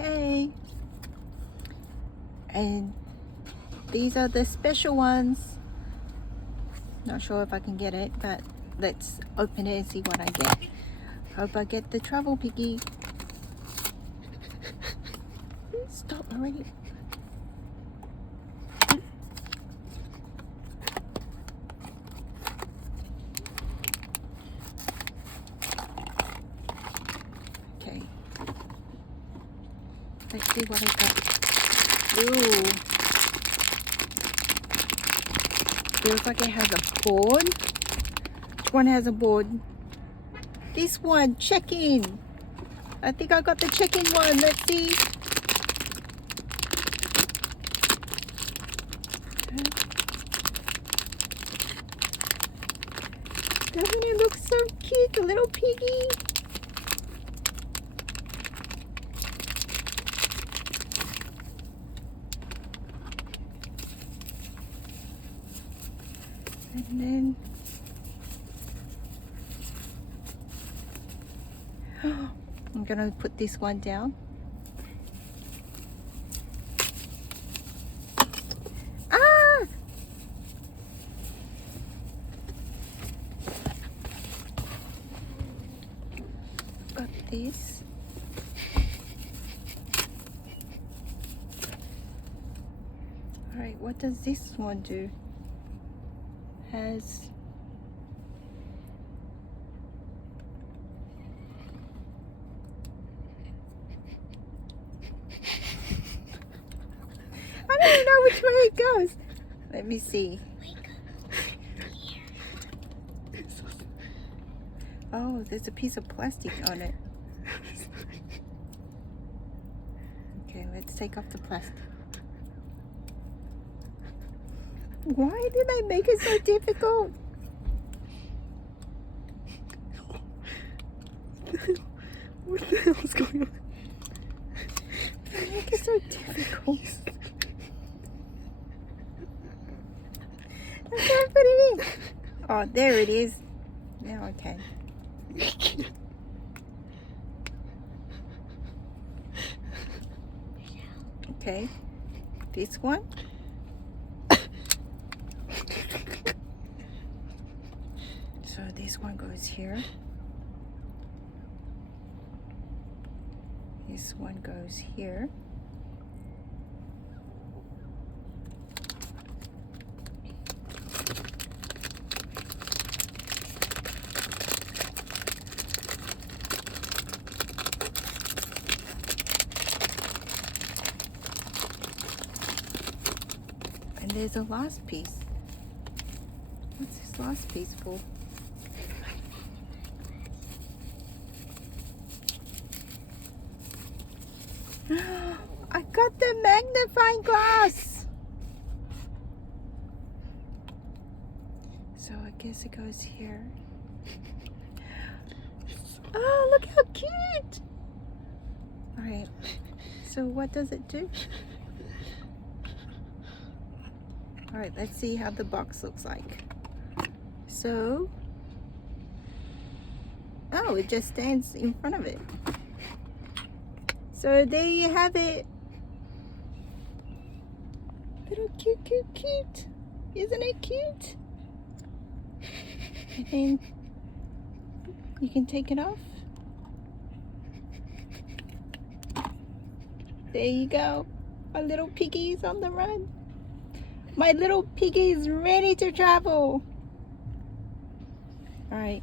Okay. And these are the special ones. Not sure if I can get it, but let's open it and see what I get. Hope I get the travel piggy. Stop already. Okay. Let's see what I got. Ooh. Feels like it has a board. Which one has a board? This one, check-in. I think I got the check-in one. Let's see. Doesn't it look so cute, the little piggy? And then I'm gonna put this one down. Ah! Got this. Alright, what does this one do? Has I don't even know which way it goes. Let me see. Oh, there's a piece of plastic on it. Okay, let's take off the plastic. Why did I make it so difficult? What the hell is going on? Make it so difficult. I can't put it in. Oh, there it is. Now I can. Okay, this one. So this one goes here. This one goes here. And there's a last piece. What's this last piece for? I got the magnifying glass. So I guess it goes here. Oh, look how cute. All right. So what does it do? All right, let's see how the box looks like. So, oh, it just stands in front of it. So there you have it. Little cute, cute, cute. Isn't it cute? And then you can take it off. There you go. My little piggy's on the run. My little piggy is ready to travel. All right.